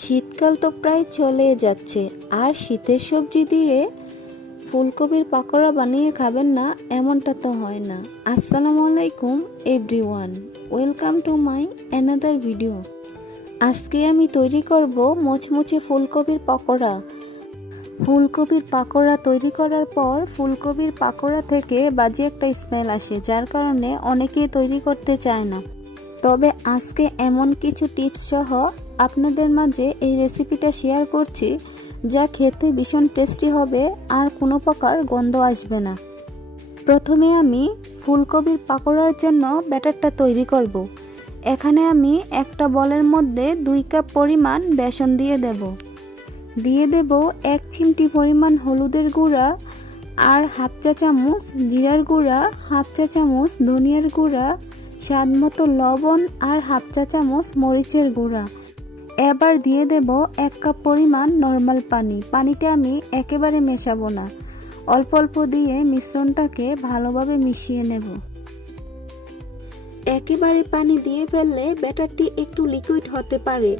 শীতকাল তো প্রায় চলে যাচ্ছে। আর শীতের সবজি দিয়ে ফুলকপির পাকোড়া বানিয়ে খাবেন না, এমনটা তো হয় না। আসসালামু আলাইকুম, everyone. Welcome to my another video. আজকে আমি তৈরি করব মোচমুচে ফুলকপির পাকোড়া। ফুলকপির পাকোড়া তৈরি করার পর ফুলকপির পাকোড়া থেকে বাজে একটা স্মেল আসে, যার কারণে অনেকেই তৈরি করতে চায় না। তবে আজকে এমন কিছু টিপস সহ আপনাদের মাঝে এই রেসিপিটা শেয়ার করছি, যা খেতে ভীষণ টেস্টি হবে আর কোনো প্রকার গন্ধ আসবে না প্রথমে আমি ফুলকপির পাকোড়ার জন্য ব্যাটারটা তৈরি করব। এখানে আমি একটা বলের মধ্যে দুই কাপ পরিমাণ বেসন দিয়ে দেব দিয়ে দেব এক চিমটি পরিমাণ হলুদের গুঁড়া আর হাফ চা চামচ জিরার গুঁড়া, হাফ চা চামচ ধনিয়ার গুঁড়া স্বাদ মতো লবণ আর হাফ চা চামচ মরিচের গুঁড়া। এবার দিয়ে দেব এক কাপ পরিমাণ নর্মাল পানি। পানিটা আমি একেবারে মেশাবো না। অল্প অল্প দিয়ে মিশ্রণটাকে ভালোভাবে মিশিয়ে নেব। একেবারে পানি দিয়ে ফেললে ব্যাটারটি একটু লিকুইড হতে পারে।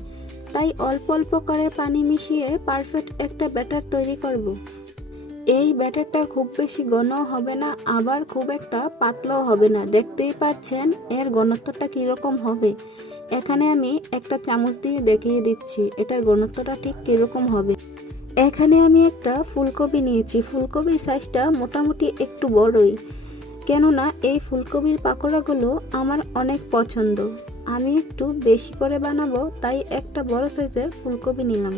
তাই অল্প অল্প করে পানি মিশিয়ে পারফেক্ট একটা ব্যাটার তৈরি করব। এই ব্যাটারটা খুব বেশি ঘন হবে না, আবার খুব একটা পাতলাও হবে না। দেখতেই পাচ্ছেন এর ঘনত্বটা কীরকম হবে? এখানে আমি একটা চামচ দিয়ে দেখিয়ে দিচ্ছি, এটার ঘনত্বটা ঠিক কীরকম হবে। এখানে আমি একটা ফুলকপি নিয়েছি, ফুলকপির সাইজটা মোটামুটি একটু বড়ই, কেননা এই ফুলকপির পাকোড়াগুলো আমার অনেক পছন্দ। আমি একটু বেশি করে বানাবো, তাই একটা বড় সাইজের ফুলকপি নিলাম।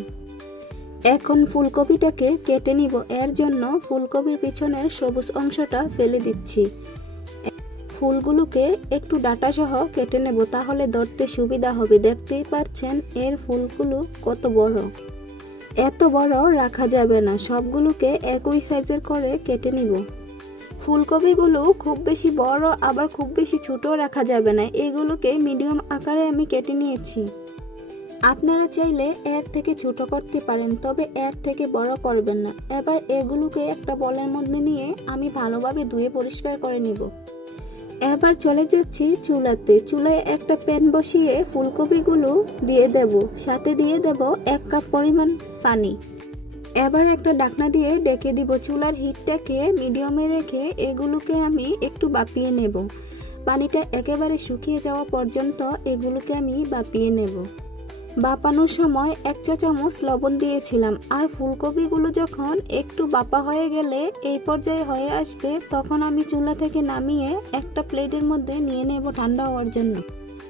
এখন ফুলকপিটাকে কেটে নিব। এর জন্য ফুলকপির পিছনের সবুজ অংশটা ফেলে দিচ্ছি। ফুলগুলোকে একটু ডাটা সহ কেটে নেব, তাহলে ধরতে সুবিধা হবে। দেখতেই পাচ্ছেন, এর ফুলগুলো কত বড়। এত বড় রাখা যাবে না, সবগুলোকে একই সাইজের করে কেটে নিব। ফুলকপিগুলো খুব বেশি বড়, আবার খুব বেশি ছোট রাখা যাবে না। এগুলোকে মিডিয়াম আকারে আমি কেটে নিয়েছি। আপনারা চাইলে এর থেকে ছোট করতে পারেন, তবে এর থেকে বড় করবেন না। এবার এগুলোকে একটা বলের মধ্যে নিয়ে আমি ভালোভাবে ধুয়ে পরিষ্কার করে নিব। এবার চলে যাচ্ছি চুলাতে। চুলায় একটা প্যান বসিয়ে ফুলকপিগুলো দিয়ে দেব। সাথে দিয়ে দেব এক কাপ পরিমাণ পানি। এবার একটা ডাকনা দিয়ে ডেকে দিব। চুলার হিটটাকে মিডিয়ামে রেখে এগুলোকে আমি একটু বাপিয়ে নেব। পানিটা একেবারে শুকিয়ে যাওয়া পর্যন্ত এগুলোকে আমি বাপিয়ে নেব। বাপানোর সময় এক চা চামচ লবণ দিয়েছিলাম আর ফুলকপিগুলো যখন একটু বাপা হয়ে গেলে এই পর্যায়ে হয়ে আসবে, তখন আমি চুলা থেকে নামিয়ে একটা প্লেটের মধ্যে নিয়ে নেব ঠান্ডা হওয়ার জন্য।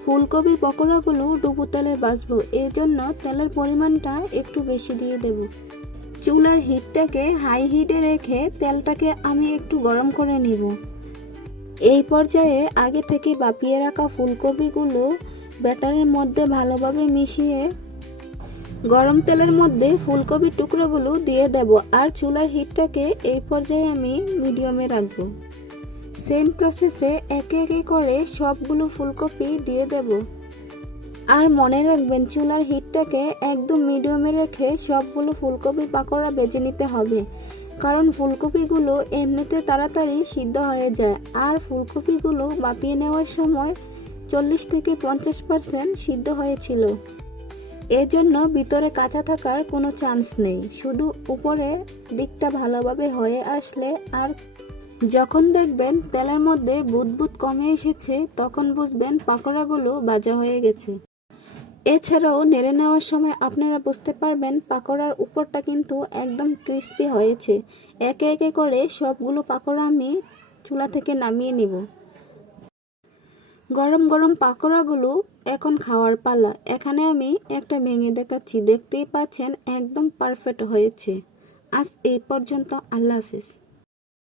ফুলকপির পকোড়াগুলো ডুবু তেলে বাছবো এর জন্য তেলের পরিমাণটা একটু বেশি দিয়ে দেব। চুলার হিটটাকে হাই হিটে রেখে তেলটাকে আমি একটু গরম করে নিব। এই পর্যায়ে আগে থেকে বাপিয়ে রাখা ফুলকপিগুলো ব্যাটারের মধ্যে ভালোভাবে মিশিয়ে গরম তেলের মধ্যে ফুলকপির টুকরোগুলো দিয়ে দেব আর চুলার হিটটাকে এই পর্যায়ে আমি মিডিয়ামে রাখব। সেম প্রসেসে একে একে করে সবগুলো ফুলকপি দিয়ে দেব। আর মনে রাখবেন, চুলার হিটটাকে একদম মিডিয়ামে রেখে সবগুলো ফুলকপি পাকোড়া বেজে নিতে হবে। কারণ ফুলকপিগুলো এমনিতে তাড়াতাড়ি সিদ্ধ হয়ে যায় আর ফুলকপিগুলো বাপিয়ে নেওয়ার সময় চল্লিশ থেকে পঞ্চাশ পার্সেন্ট সিদ্ধ হয়েছিল। এজন্য ভিতরে কাঁচা থাকার কোনো চান্স নেই। শুধু উপরে দিকটা ভালোভাবে হয়ে আসলে আর যখন দেখবেন তেলের মধ্যে বুদবুদ কমে এসেছে, তখন বুঝবেন পাকোড়াগুলো ভাজা হয়ে গেছে। এছাড়াও নেড়ে নেওয়ার সময় আপনারা বুঝতে পারবেন পাকোড়ার উপরটা কিন্তু একদম ক্রিস্পি হয়েছে। একে একে করে সবগুলো পাকোড়া আমি চুলা থেকে নামিয়ে নিব। গরম গরম পাকোড়াগুলো এখন খাওয়ার পালা। এখানে আমি একটা ভেঙে দেখাচ্ছি। দেখতেই পাচ্ছেন, একদম পারফেক্ট হয়েছে। আজ এই পর্যন্ত আল্লাহ হাফিজ।